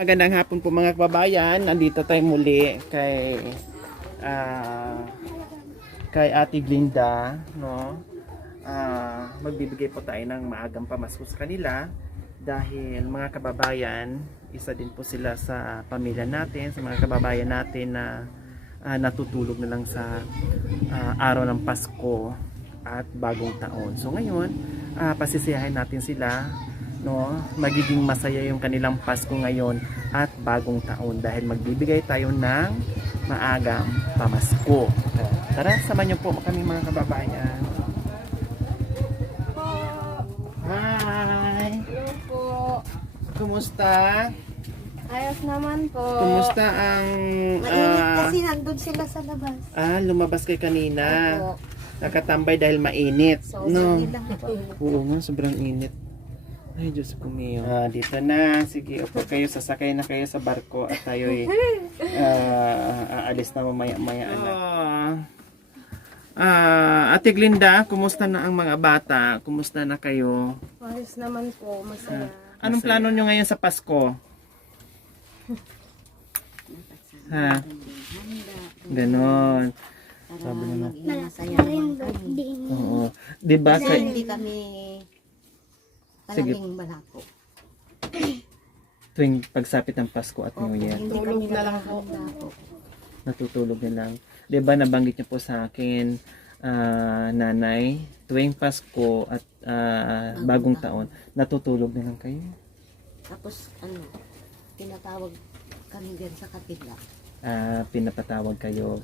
Magandang hapon po mga kababayan. Nandito tayo muli kay Ate Glinda, no? Magbibigay po tayo ng maagang pamasko sa kanila dahil mga kababayan, isa din po sila sa pamilya natin, sa mga kababayan natin na natutulog na lang sa araw ng Pasko at Bagong Taon. So ngayon, pasisiyahin natin sila, no, magiging masaya yung kanilang Pasko ngayon at Bagong Taon dahil magbibigay tayo ng maagang pamasko. Tara, samahan niyo po kami mga kababayan. Hi! Hello po. Kumusta? Ayos naman po. Kumusta ang Mainit kasi nandun sila sa labas. lumabas kay kanina? Opo. Nakatambay dahil mainit, So, no? nila po. Oo nga, sobrang init. Ay, Diyos ko mio. Dito na. Sige, upo kayo. Sasakay na kayo sa barko at tayo aalis na mamaya-maya. Ate Glinda, kumusta na ang mga bata? Kumusta na kayo? Ayos naman po. Masaya. Anong plano nyo ngayon sa Pasko? Ha? Ganon. Sabi na maging masaya naman kami. Oo. Diba? Kasi hindi kami Sige. palaging malako. Tuwing pagsapit ng Pasko at New Year, Hindi kami malako. natutulog na lang. Diba nabanggit niyo po sa akin, nanay, tuwing Pasko at Bagong Taon, natutulog na lang kayo? Tapos pinatawag kami din sa kapila. Pinapatawag kayo,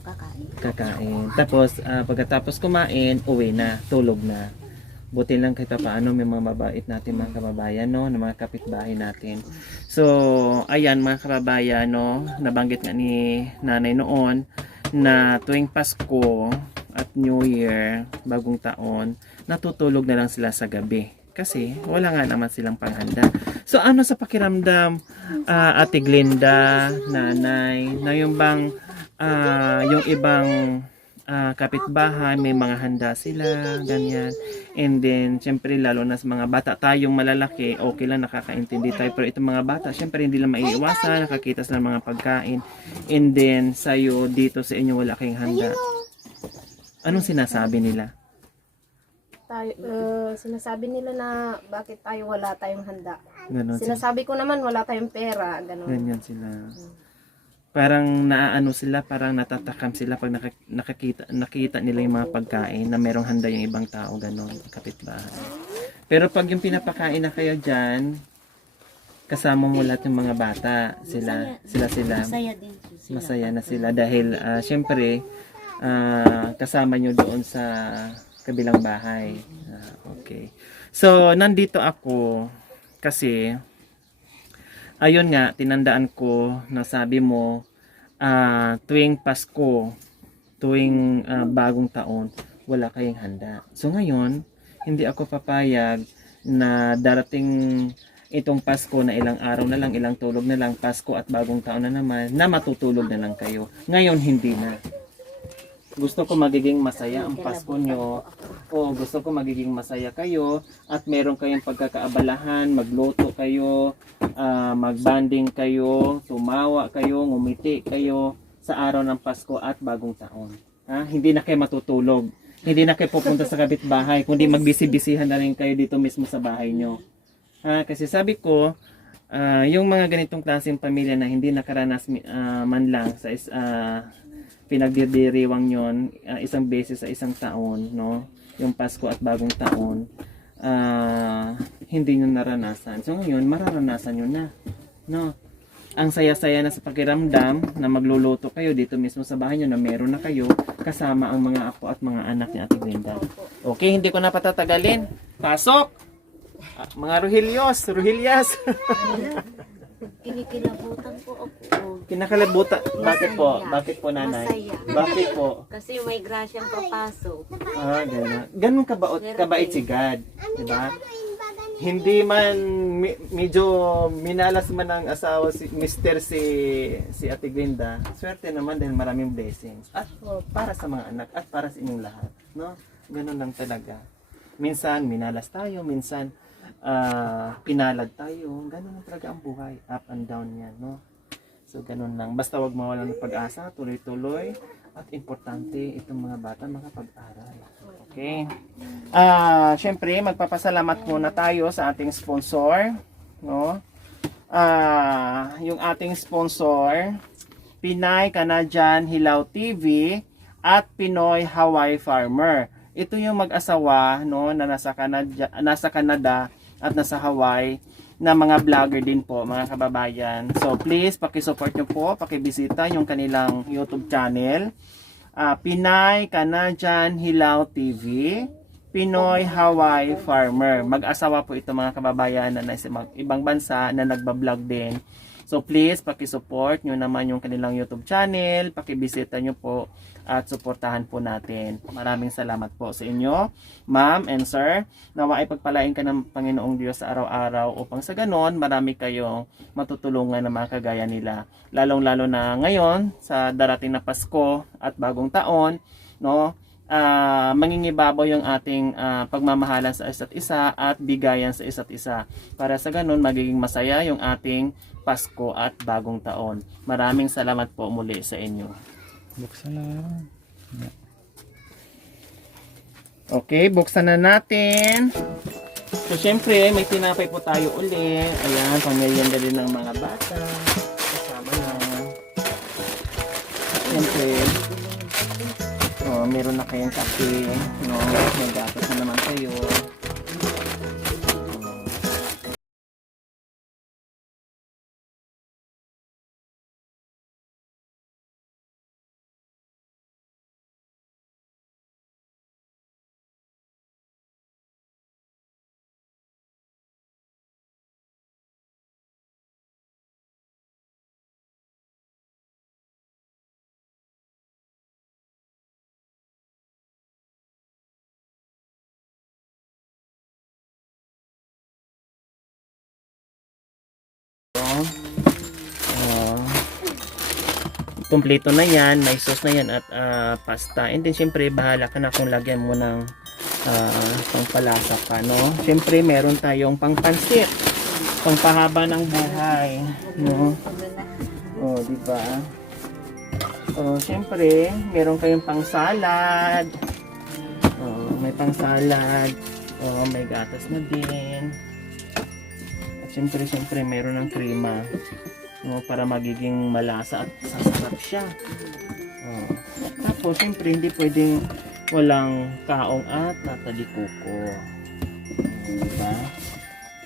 Kakain. kakain. Tapos, pagkatapos kumain, uwi na, tulog na. Buti lang kahit paano may mga mabait natin mga kababayan, no, ng mga kapitbahay natin. So, ayan mga kababayan, no, nabanggit nga ni nanay noon na tuwing Pasko at New Year, Bagong Taon, natutulog na lang sila sa gabi. Kasi wala nga naman silang panghanda. So ano sa pakiramdam, Ate Glinda, nanay, na yung bang yung ibang kapitbahay, may mga handa sila, ganyan. And then, syempre, lalo na sa mga bata, tayong malalaki, okay lang, nakakaintindi tayo. Pero itong mga bata, syempre, hindi lang maiiwasan, nakakita sa mga pagkain. And then, sa'yo, dito sa inyo, wala kayong handa. Anong sinasabi nila? Sinasabi nila na bakit wala tayong handa. Ganon sila. Sinasabi ko naman wala tayong pera. Ganon. Ganyan sila. Parang naaano sila, parang natatakam sila pag nakita nila yung mga pagkain na merong handa yung ibang tao, ganon, kapitbahay. Pero pag yung pinapakain na kayo dyan, kasama mo lahat yung mga bata, sila. Masaya din sila. Masaya na sila dahil syempre kasama nyo doon sa kabilang bahay. Okay. So, nandito ako kasi ayun nga, tinandaan ko na sabi mo, tuwing Pasko, tuwing Bagong Taon, wala kayong handa. So ngayon, hindi ako papayag na darating itong Pasko na ilang araw na lang, ilang tulog na lang, Pasko at Bagong Taon na naman, na matutulog na lang kayo. Ngayon, hindi na. Gusto ko magiging masaya ang Pasko nyo, o gusto ko magiging masaya kayo at meron kayong pagkakaabalahan, magluto kayo, magbanding kayo, tumawa kayo, ngumiti kayo sa araw ng Pasko at Bagong Taon. Hindi na kayo matutulog, hindi na kayo pupunta sa kapitbahay, kundi magbisi-bisihan na rin kayo dito mismo sa bahay nyo. Kasi sabi ko, yung mga ganitong klaseng pamilya na hindi nakaranas man lang sa pinagdidiriwang yon, isang beses sa isang taon, no, yung Pasko at Bagong Taon, hindi nyo naranasan. So ngayon, mararanasan nyo na, no. Ang saya-saya na sa pakiramdam na magluluto kayo dito mismo sa bahay nyo, na meron na kayo kasama ang mga apo at mga anak ni Ate Glinda. Okay, hindi ko na patatagalin. Pasok! Mga Ruhilyas! Kinikilabutan po ako. Kinakalibutan. Bakit po? Bakit po, nanay? Masaya. Bakit po? Kasi may grasyang papasok. Gano'n. Ganun kabait si God. Diba? Hindi man medyo minalas man ang asawa si Ate Glinda. Swerte naman dahil maraming blessings. At para sa mga anak at para sa inyong lahat, no? Ganun lang talaga. Minsan minalas tayo, minsan pinalad tayo. Ganun lang talaga ang buhay. Up and down yan, no? So, ganun lang. Basta wag mawalan ng pag-asa, tuloy-tuloy. At importante, itong mga bata makapag-aral. Okay? Syempre, magpapasalamat muna tayo sa ating sponsor. No? Yung ating sponsor, Pinay Canadian Hilaw TV at Pinoy Hawaii Farmer. Ito yung mag-asawa, no, na nasa Canada at nasa Hawaii, na mga vlogger din po, mga kababayan. So please, paki-support nyo po, paki-bisita yung kanilang YouTube channel. Pinay Canadian Hilaw TV, Pinoy Hawaii Farmer. Mag-asawa po ito, mga kababayan, na nasa ibang bansa na nagbablog din. So please, paki-support nyo naman yung kanilang YouTube channel, paki-bisita nyo po at suportahan po natin. Maraming salamat po sa inyo, ma'am and sir. Nawa ay pagpalain ka ng Panginoong Diyos sa araw-araw upang sa ganon, marami kayong matutulungan na mga kagaya nila. Lalong-lalo na ngayon sa darating na Pasko at bagong taon, no? Mangingibabaw yung ating pagmamahalan sa isa't isa at bigayan sa isa't isa. Para sa ganon, magiging masaya yung ating Pasko at bagong taon. Maraming salamat po muli sa inyo. Buksan na. Okay, buksan na natin. So, syempre, may tinapay po tayo uli. Ayan, pamilyan din ng mga bata. Kasama na. Syempre, meron na kayong kape. No? May gatas na naman kayo. Kompleto na yan, may sauce na yan at pasta. And then syempre bahala ka na kung lagyan mo ng pangpalasa pa, no? Syempre meron tayong pangpansit, pangpahaba ng buhay, no? Oh, di ba? Oh, syempre meron kayong pang-salad. Oh, may pang-salad. Oh, may gatas na din. At syempre meron ng krema. No, para magiging malasa at sasarap siya. Oh. Tapos, siyempre, hindi pwedeng walang kaong at natalikoko. Diba?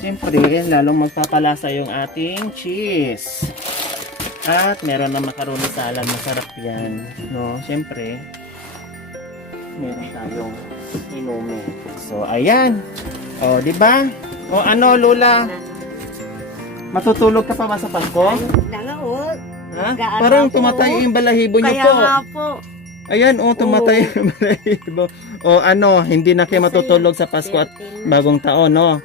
Siyempre, lalong magpapalasa yung ating cheese. At meron na macaroni salad. Masarap yan. No? Siyempre, meron tayong inumin. So, ayan. O, diba? O, ano, Lola? Matutulog ka pa ba sa Pasko? Ha? Parang tumatay yung balahibo niyo Kaya po. nga po. Ayan, tumatay yung balahibo. O ano, hindi na kayo matutulog sa Pasko at bagong taon, no?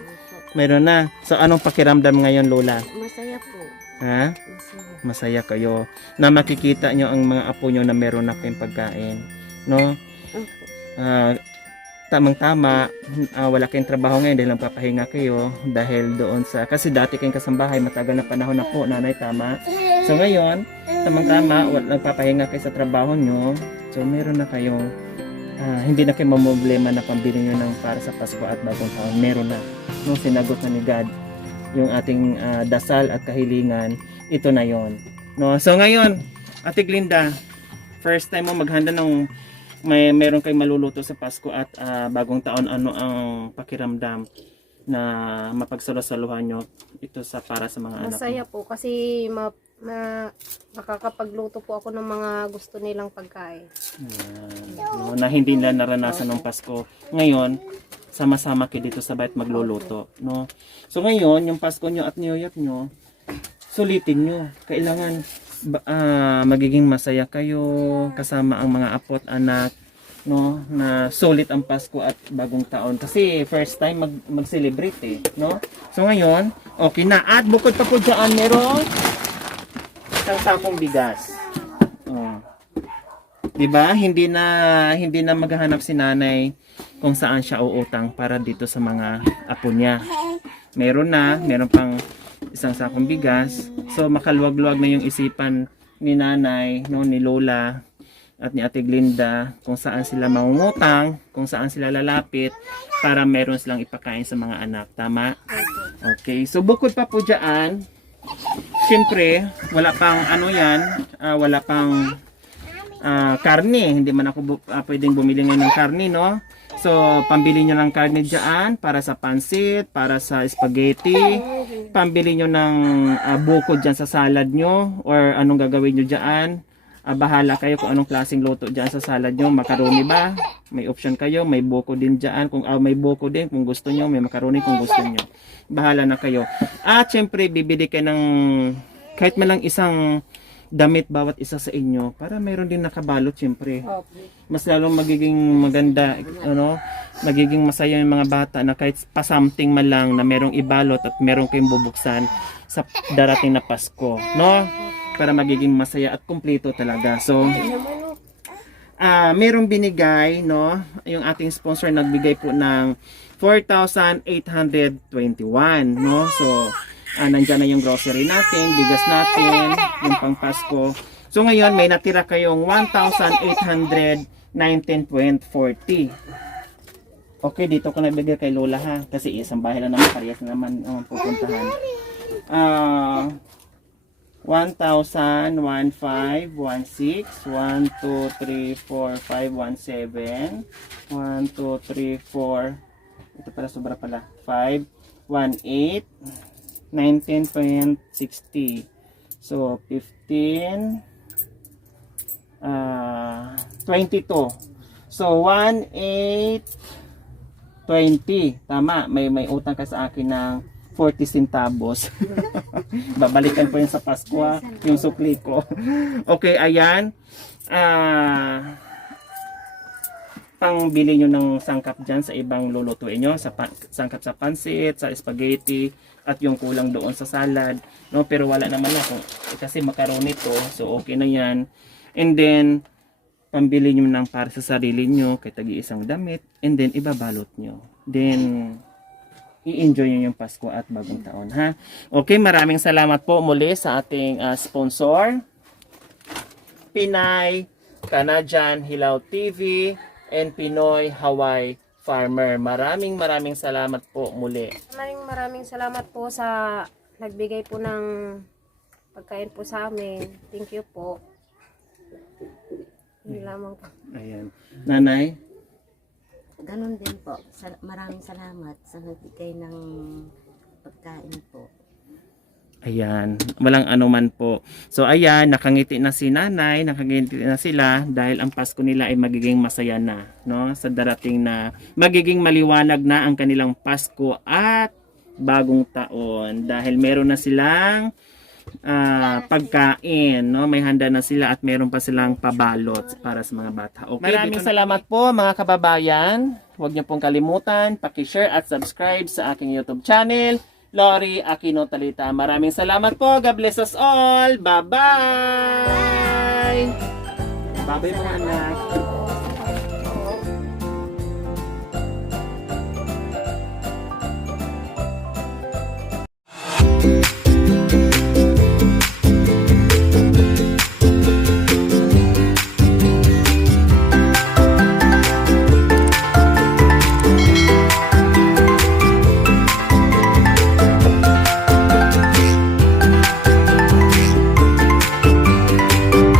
Meron na. So, anong pakiramdam ngayon, Lola? Masaya po. Ha? Masaya. Masaya kayo na makikita nyo ang mga apo nyo na meron na kayong pagkain, no? Opo. Tamang-tama, wala kayong trabaho ngayon dahil papahinga kayo dahil doon sa, kasi dati kayong kasambahay, matagal na panahon na po, nanay, tama? So ngayon, tamang-tama, nagpapahinga kayo sa trabaho nyo, so meron na kayong, hindi na kayo mamblema na pambili nyo ng para sa Pasko at bagong taon, meron na. No, sinagot na ni God yung ating dasal at kahilingan, ito na yon. No? So ngayon, Ate Glinda, first time mo maghanda ng meron kayong maluluto sa Pasko at bagong taon, ano ang pakiramdam na mapagsalusaluhan nyo ito sa para sa mga anak Masaya mo? po kasi makakapagluto po ako ng mga gusto nilang pagkain. No, na hindi nila naranasan ng Pasko. Ngayon, sama-sama kayo dito sa bayat magluluto. No? So ngayon, yung Pasko nyo at New Year nyo, sulitin nyo. Kailangan magiging masaya kayo kasama ang mga apo at anak, no, na sulit ang Pasko at bagong taon kasi first time mag-celebrate no. So ngayon, okay na, at bukod pa po dyan meron isang sakong bigas. 'Di ba? Hindi na maghahanap si nanay kung saan siya uutang para dito sa mga apo niya. Meron pang isang sakong bigas. So makaluwag-luwag na yung isipan ni nanay, no, ni Lola at ni Ate Glinda kung saan sila mangungutang, kung saan sila lalapit para meron silang ipakain sa mga anak. Tama? Okay. So bukod pa po diyan, siyempre, wala pang wala pang karne. Hindi man ako pwedeng bumili ngayon ng karne, no? So, pambili nyo ng karne dyan para sa pansit, para sa spaghetti. Pambili nyo ng buko dyan sa salad nyo or anong gagawin nyo dyan. Bahala kayo kung anong klaseng luto dyan sa salad nyo. Macaroni ba? May option kayo. May buko din dyan. Kung may buko din kung gusto nyo. May macaroni kung gusto nyo. Bahala na kayo. At syempre, bibili kayo ng kahit man lang isang damit bawat isa sa inyo para mayroon din nakabalot syempre. Mas lalong magiging maganda, magiging masaya yung mga bata na kahit pa something man lang na merong ibalot at merong kayong bubuksan sa darating na Pasko, no? Para magiging masaya at kumpleto talaga. So, merong binigay, no? Yung ating sponsor nagbigay po ng 4,821, no? So, nandyan na yung grocery natin, bigas natin, yung pang Pasko. So ngayon, may natira kayong 1,819.40. Okay, dito ko nagbigay kay Lola ha. Kasi isang bahay lang naman, parehas na naman pupuntahan. 1,000, 1,516, 1, 2, 3, 4, 5, 1, 7, 1, 2, 3, 4, ito pala, sobra pala, 5, 1, 8, 19.60. So, 15, 22. So, 1, 8, 20. Tama, may utang ka sa akin ng 40 centavos. Babalikan ko yun sa Pasko, yung sukli ko. Okay, ayan. Pangbili nyo ng sangkap dyan sa ibang lulutuin nyo, sangkap sa pansit, sa spaghetti, at yung kulang doon sa salad, no? Pero wala naman ako kasi macaroni to, so okay na yan. And then pambili nyo ng para sa sarili nyo, kay tagi-isang damit, and then ibabalot nyo, then i-enjoy nyo yung Pasko at bagong taon, ha? Okay, maraming salamat po muli sa ating sponsor, Pinay Canadian Hilaw TV and Pinoy Hawaii Farmer. Maraming salamat po muli. Maraming salamat po sa nagbigay po ng pagkain po sa amin. Thank you po. Yun lamang po. Ayan. Nanay? Ganon din po. Maraming salamat sa nagbigay ng pagkain po. Ayan, walang anuman po. So ayan, nakangiti na si nanay, nakangiti na sila dahil ang Pasko nila ay magiging masaya na, no? Sa darating na magiging maliwanag na ang kanilang Pasko at bagong taon dahil meron na silang pagkain, no? May handa na sila at meron pa silang pabalot para sa mga bata. Okay, maraming salamat po mga kababayan. Huwag niyo pong kalimutan, paki-share at subscribe sa aking YouTube channel, Lori Aquino Talita. Maraming salamat po. God bless us all. Bye-bye! Bye-bye mga anak.